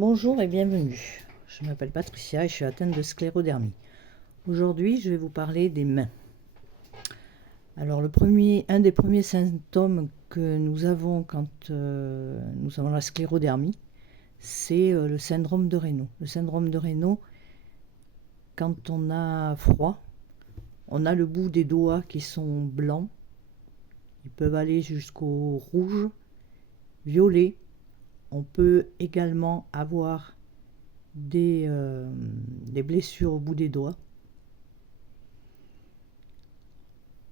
Bonjour et bienvenue. Je m'appelle Patricia et je suis atteinte de sclérodermie. Aujourd'hui, je vais vous parler des mains. Alors, un des premiers symptômes que nous avons quand nous avons la sclérodermie, c'est le syndrome de Raynaud. Le syndrome de Raynaud, quand on a froid, on a le bout des doigts qui sont blancs. Ils peuvent aller jusqu'au rouge, violet. On peut également avoir des blessures au bout des doigts.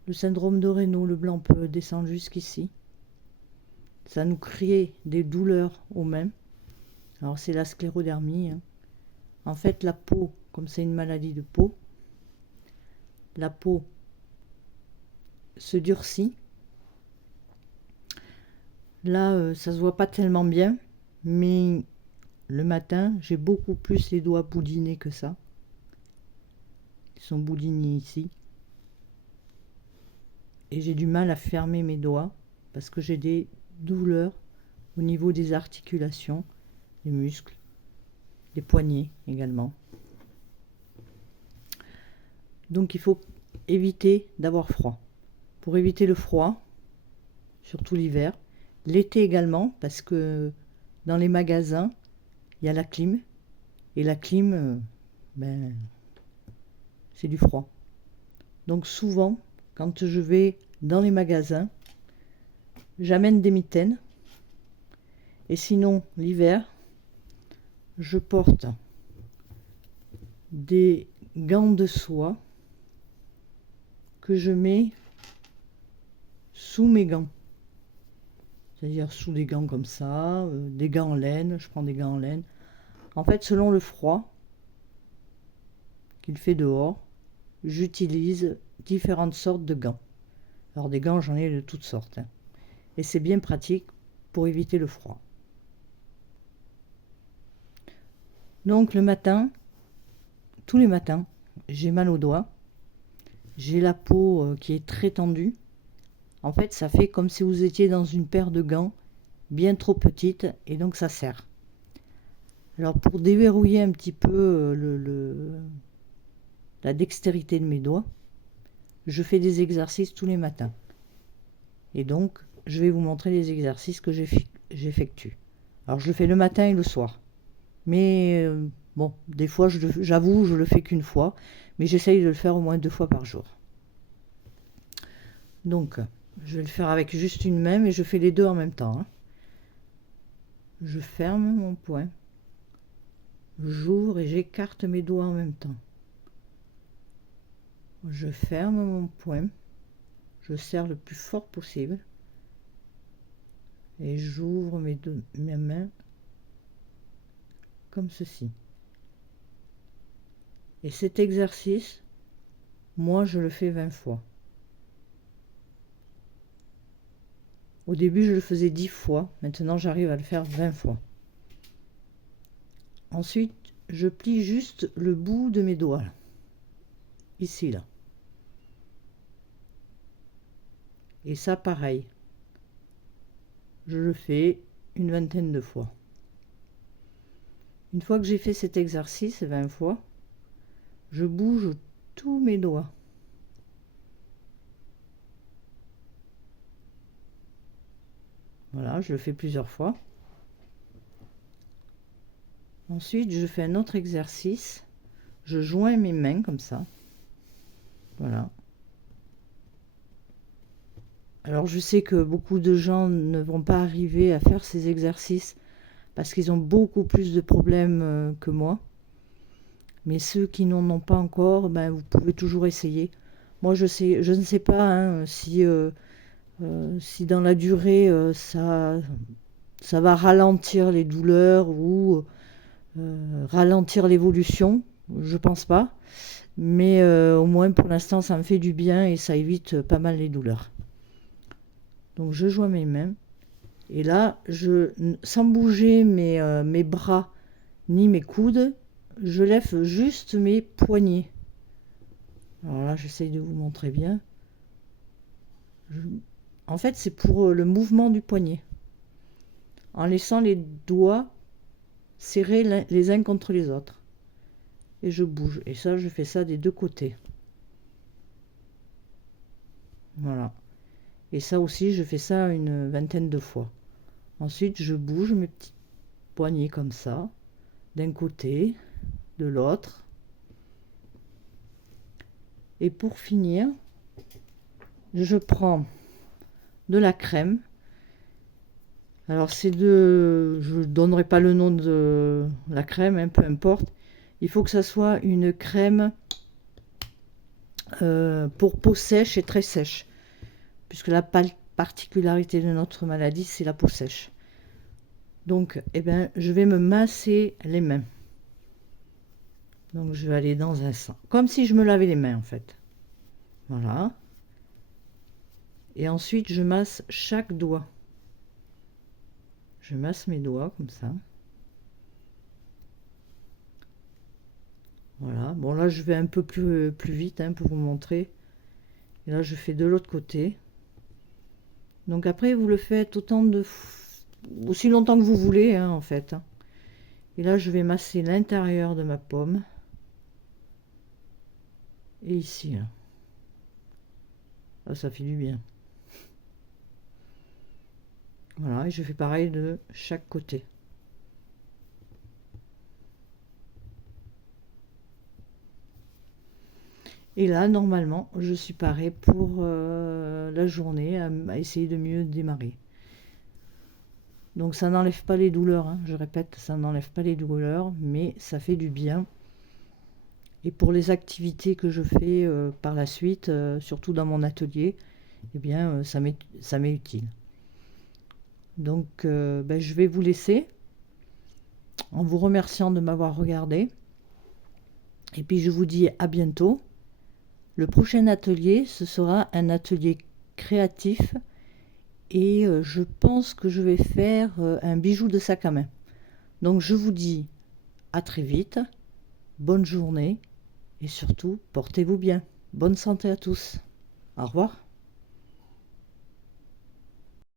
Le syndrome de Raynaud, le blanc peut descendre jusqu'ici. Ça nous crée des douleurs aux mains. Alors c'est la sclérodermie. En fait, la peau, comme c'est une maladie de peau, la peau se durcit. Là, ça se voit pas tellement bien, mais le matin, j'ai beaucoup plus les doigts boudinés que ça. Ils sont boudinés ici. Et j'ai du mal à fermer mes doigts parce que j'ai des douleurs au niveau des articulations, des muscles, des poignets également. Donc il faut éviter d'avoir froid. Pour éviter le froid, surtout l'hiver, l'été également, parce que dans les magasins, il y a la clim. Et la clim, c'est du froid. Donc souvent, quand je vais dans les magasins, j'amène des mitaines. Et sinon, l'hiver, je porte des gants de soie que je mets sous mes gants. C'est-à-dire sous des gants comme ça, des gants en laine, je prends des gants en laine. En fait, selon le froid qu'il fait dehors, j'utilise différentes sortes de gants. Alors des gants, j'en ai de toutes sortes. Et c'est bien pratique pour éviter le froid. Donc le matin, tous les matins, j'ai mal aux doigts. J'ai la peau qui est très tendue. En fait, ça fait comme si vous étiez dans une paire de gants bien trop petite et donc ça serre. Alors pour déverrouiller un petit peu la dextérité de mes doigts, je fais des exercices tous les matins. Et donc, je vais vous montrer les exercices que j'effectue. Alors je le fais le matin et le soir. Mais bon, des fois, j'avoue, je le fais qu'une fois, mais j'essaye de le faire au moins 2 fois par jour. Donc, je vais le faire avec juste une main, mais je fais les deux en même temps. Je ferme mon poing, j'ouvre et j'écarte mes doigts en même temps. Je ferme mon poing, je serre le plus fort possible et j'ouvre mes mains comme ceci. Et cet exercice, moi je le fais 20 fois. Au début je le faisais 10 fois, maintenant j'arrive à le faire 20 fois. Ensuite, je plie juste le bout de mes doigts, là. Ici là. Et ça pareil, je le fais une vingtaine de fois. Une fois que j'ai fait cet exercice 20 fois, je bouge tous mes doigts. Voilà, je le fais plusieurs fois. Ensuite, je fais un autre exercice. Je joins mes mains comme ça. Voilà. Alors, je sais que beaucoup de gens ne vont pas arriver à faire ces exercices parce qu'ils ont beaucoup plus de problèmes que moi. Mais ceux qui n'en ont pas encore, vous pouvez toujours essayer. Moi, je ne sais pas si dans la durée, ça va ralentir les douleurs ou ralentir l'évolution. Je pense pas. Mais au moins, pour l'instant, ça me fait du bien et ça évite pas mal les douleurs. Donc, je joins mes mains. Et là, sans bouger mes bras ni mes coudes, je lève juste mes poignets. Alors là, j'essaye de vous montrer bien. En fait, c'est pour le mouvement du poignet. En laissant les doigts serrés les uns contre les autres. Et je bouge. Et ça, je fais ça des deux côtés. Voilà. Et ça aussi, je fais ça une vingtaine de fois. Ensuite, je bouge mes petites poignées comme ça, d'un côté, de l'autre. Et pour finir, je prends de la crème. Alors c'est je ne donnerai pas le nom de la crème, hein, peu importe. Il faut que ça soit une crème pour peau sèche et très sèche. Puisque la particularité de notre maladie, c'est la peau sèche. Donc, eh ben, je vais me masser les mains. Donc, je vais aller dans un sens. Comme si je me lavais les mains, en fait. Voilà. Et ensuite, je masse chaque doigt. Je masse mes doigts, comme ça. Voilà. Bon, là, je vais un peu plus vite, hein, pour vous montrer. Et là, je fais de l'autre côté. Donc, après, vous le faites aussi longtemps que vous voulez, hein, en fait. Et là, je vais masser l'intérieur de ma pomme. Et ici, là. Ah, ça fait du bien. Voilà, et je fais pareil de chaque côté. Et là, normalement, je suis parée pour la journée à essayer de mieux démarrer. Donc ça n'enlève pas les douleurs, hein. Je répète, ça n'enlève pas les douleurs, mais ça fait du bien. Et pour les activités que je fais par la suite, surtout dans mon atelier, eh bien, ça m'est utile. Donc, ben, je vais vous laisser en vous remerciant de m'avoir regardé. Et puis, je vous dis à bientôt. Le prochain atelier, ce sera un atelier créatif. Et je pense que je vais faire un bijou de sac à main. Donc, je vous dis à très vite. Bonne journée. Et surtout, portez-vous bien. Bonne santé à tous. Au revoir.